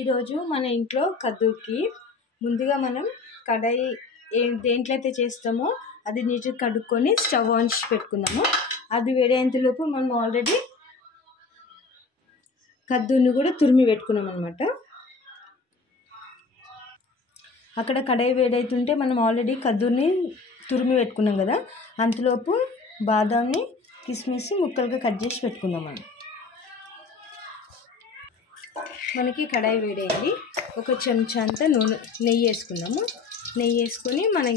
ఈరోజు మన ఇంట్లో కద్దుకి ముందుగా మనం కడాయి దేంట్లో అయితే చేస్తామో అది నీట్గా కడుక్కొని స్టవ్ ఆన్ చేసి పెట్టుకుందాము. అది వేడేంతలోపు మనం ఆల్రెడీ కద్దుని కూడా తురిమి పెట్టుకున్నాం అనమాట. అక్కడ కడాయి వేడైతుంటే మనం ఆల్రెడీ కద్దుని తురిమి పెట్టుకున్నాం కదా, అంతలోపు బాదాంని కిస్మిస్ ముక్కలుగా కట్ చేసి పెట్టుకుందాం. మనకి కడాయి వేడైంది. ఒక చెంచా అంతా నెయ్యి వేసుకుందాము. నెయ్యి వేసుకొని మనం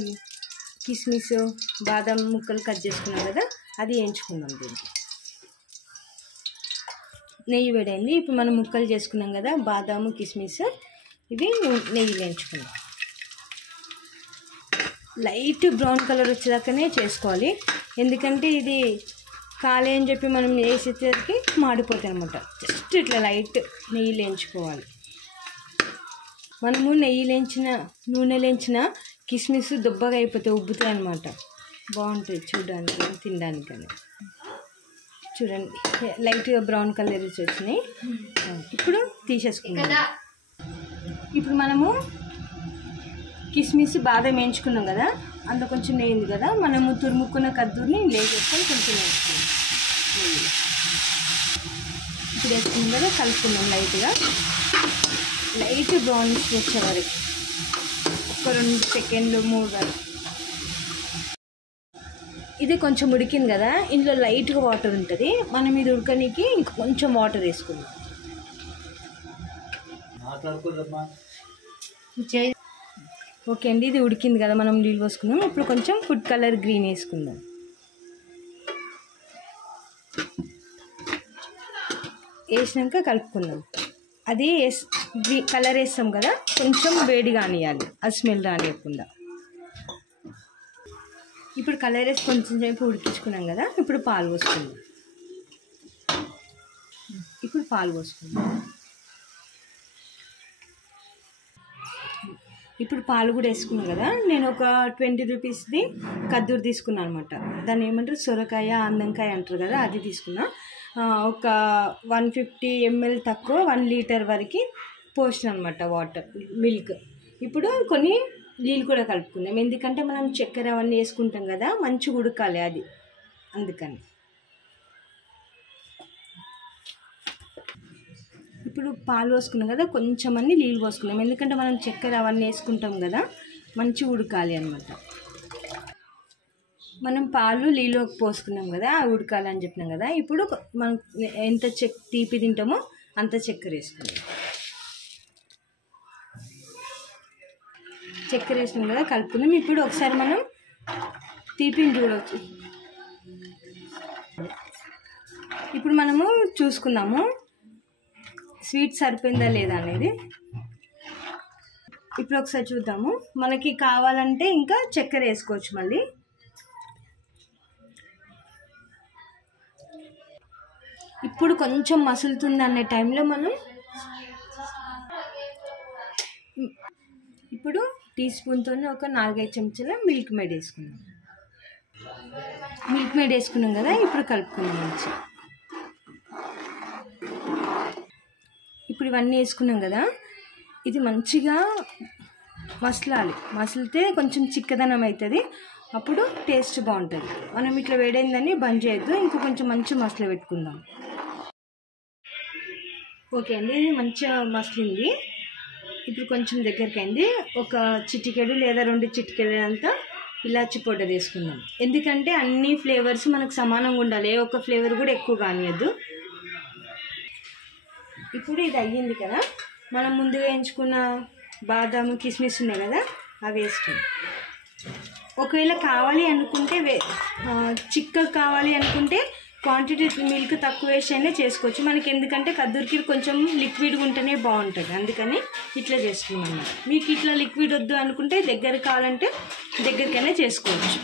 కిస్మిస్ బాదం ముక్కలు కట్ చేసుకున్నాం కదా, అది వేయించుకుందాం. దీనికి నెయ్యి వేడైంది. ఇప్పుడు మనం ముక్కలు చేసుకున్నాం కదా బాదాము కిస్మిస్, ఇవి నెయ్యి వేయించుకుందాం. లైట్ బ్రౌన్ కలర్ వచ్చేదాకానే చేసుకోవాలి, ఎందుకంటే ఇది కాలే అని చెప్పి మనం వేసేసరికి మాడిపోతాయి అనమాట. జస్ట్ ఇట్లా లైట్ నెయ్యి వేయించుకోవాలి. మనము నూనె లేంచిన కిస్మిస్ దుబ్బగా అయిపోతాయి, ఉబ్బుతాయి అనమాట. బాగుంటుంది చూడడానికి, తినడానికి. చూడండి లైట్గా బ్రౌన్ కలర్ వచ్చినాయి. ఇప్పుడు తీసేసుకున్నాం. ఇప్పుడు మనము కిస్మిస్ బాదం వేయించుకున్నాం కదా, అందులో కొంచెం నెయ్యింది కదా, మనము తురుముకున్న కద్దుని లేచేసుకొని కొంచెం వేసుకున్నాం. ఇప్పుడు వేసుకున్నాం కదా, కలుపుకున్నాం లైట్గా. లైట్ బ్రౌనిష్ వచ్చే వరకు ఒక 2 సెకండ్లు 3 వరకు. ఇది కొంచెం ఉడికింది కదా, ఇందులో లైట్గా వాటర్ ఉంటుంది. మనం ఇది ఉడకనికి ఇంక కొంచెం వాటర్ వేసుకుందాం. ఓకే అండి, ఇది ఉడికింది కదా, మనం నీళ్ళు పోసుకుందాం. ఇప్పుడు కొంచెం ఫుడ్ కలర్ గ్రీన్ వేసుకుందాం. వేసినాక కలుపుకుందాం. అది కలర్ వేస్తాం కదా, కొంచెం వేడి కానియాలి, అది స్మెల్ రానియకుండా. ఇప్పుడు కలర్ వేసి కొంచెం సేపు ఉడికించుకున్నాం కదా, ఇప్పుడు పాలు పోసుకుందాం. ఇప్పుడు పాలు కూడా వేసుకున్నాం కదా. నేను ఒక 20 రూపీస్ది కద్దూరు తీసుకున్నాను అనమాట. దాన్ని ఏమంటారు, సొరకాయ అందంకాయ అంటారు కదా, అది తీసుకున్నా. ఒక 150 ml తక్కువ 1 లీటర్ వరకు పోసిన అనమాట వాటర్, మిల్క్. ఇప్పుడు కొన్ని నీళ్ళు కూడా కలుపుకున్నాం, ఎందుకంటే మనం చక్కెర అవన్నీ వేసుకుంటాం కదా, మంచిగా ఉడకాలి అది, అందుకని. ఇప్పుడు పాలు పోసుకున్నాం కదా, కొంచెం అన్ని నీళ్ళు పోసుకున్నాం, ఎందుకంటే మనం చక్కెర అవన్నీ వేసుకుంటాం కదా, మంచిగా ఉడకాలి అనమాట. మనం పాలు నీళ్ళు పోసుకున్నాం కదా, ఉడకాలని చెప్పినాం కదా. ఇప్పుడు మనం ఎంత తీపి తింటామో అంత చక్కెర వేసుకున్నాం. చక్కెర వేసినాం కదా, కలుపుకున్నాం. ఇప్పుడు ఒకసారి మనం తీపిని చూడవచ్చు. ఇప్పుడు మనము చూసుకుందాము స్వీట్ సరిపోయిందా లేదా అనేది. ఇప్పుడు ఒకసారి చూద్దాము. మనకి కావాలంటే ఇంకా చక్కెర వేసుకోవచ్చు మళ్ళీ. ఇప్పుడు కొంచెం మసులుతుంది అనే టైంలో మనం ఇప్పుడు టీ స్పూన్తో ఒక 4-5 చెంచాల మిల్క్ మేడ్ వేసుకున్నాం. మిల్క్ మేడ్ వేసుకున్నాం కదా, ఇప్పుడు కలుపుకున్నాం మంచిగా. ఇప్పుడు ఇవన్నీ వేసుకున్నాం కదా, ఇది మంచిగా మసలాలి. మసిలితే కొంచెం చిక్కదనం అవుతుంది, అప్పుడు టేస్ట్ బాగుంటుంది. మనం ఇట్లా వేడైందని బంద్ చేయొద్దు, ఇంకా కొంచెం మంచిగా మసలు పెట్టుకుందాం. ఓకే అండి, ఇది మంచిగా మసిలింది. ఇప్పుడు కొంచెం దగ్గరికి అయింది. ఒక చిటికెడు లేదా 2 చిటికెడు అంతా ఇలాచి పౌడర్ వేసుకుందాం, ఎందుకంటే అన్ని ఫ్లేవర్స్ మనకు సమానంగా ఉండాలి, ఏ ఒక్క ఫ్లేవర్ కూడా ఎక్కువ కానియద్దు. ఇప్పుడు ఇది అయ్యింది కదా, మనం ముందుగా వేయించుకున్న బాదాము కిస్మిస్ ఉన్నాయి కదా, అవి వేసుకుందాం. ఒకవేళ కావాలి అనుకుంటే చిక్కగా కావాలి అనుకుంటే క్వాంటిటీ మిల్క్ తక్కువ వేసైనా చేసుకోవచ్చు. మనకి ఎందుకంటే కద్దూరికి కొంచెం లిక్విడ్గా ఉంటేనే బాగుంటుంది, అందుకని ఇట్లా చేసుకున్నాం అన్నమాట. మీకు ఇట్లా లిక్విడ్ వద్దు అనుకుంటే దగ్గర కావాలంటే దగ్గరికైనా చేసుకోవచ్చు.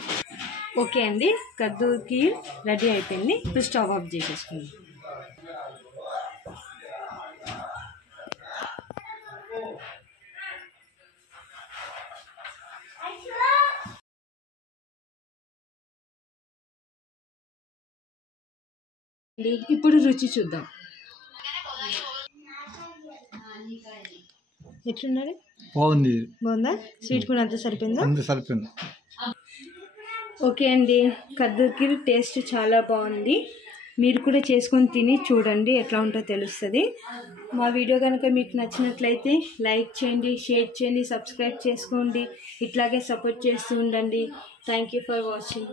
ఓకే అండి, కద్దూరికి రెడీ అయిపోయింది. ఇప్పుడు స్టవ్ ఆఫ్ చేసేసుకుందాం. ఇప్పుడు రుచి చూద్దాం. ఎట్లున్నది? బాగుంది. బాగుందా? స్వీట్ కూడా అంత సరిపోయిందా? అంత సరిపోయింది. ఓకే అండి, కద్దు కీర్ టేస్ట్ చాలా బాగుంది. మీరు కూడా చేసుకొని తిని చూడండి, ఎట్లా ఉంటుందో తెలుస్తుంది. మా వీడియో కనుక మీకు నచ్చినట్లయితే లైక్ చేయండి, షేర్ చేయండి, సబ్స్క్రైబ్ చేసుకోండి. ఇట్లాగే సపోర్ట్ చేస్తూ ఉండండి. Thank you for watching.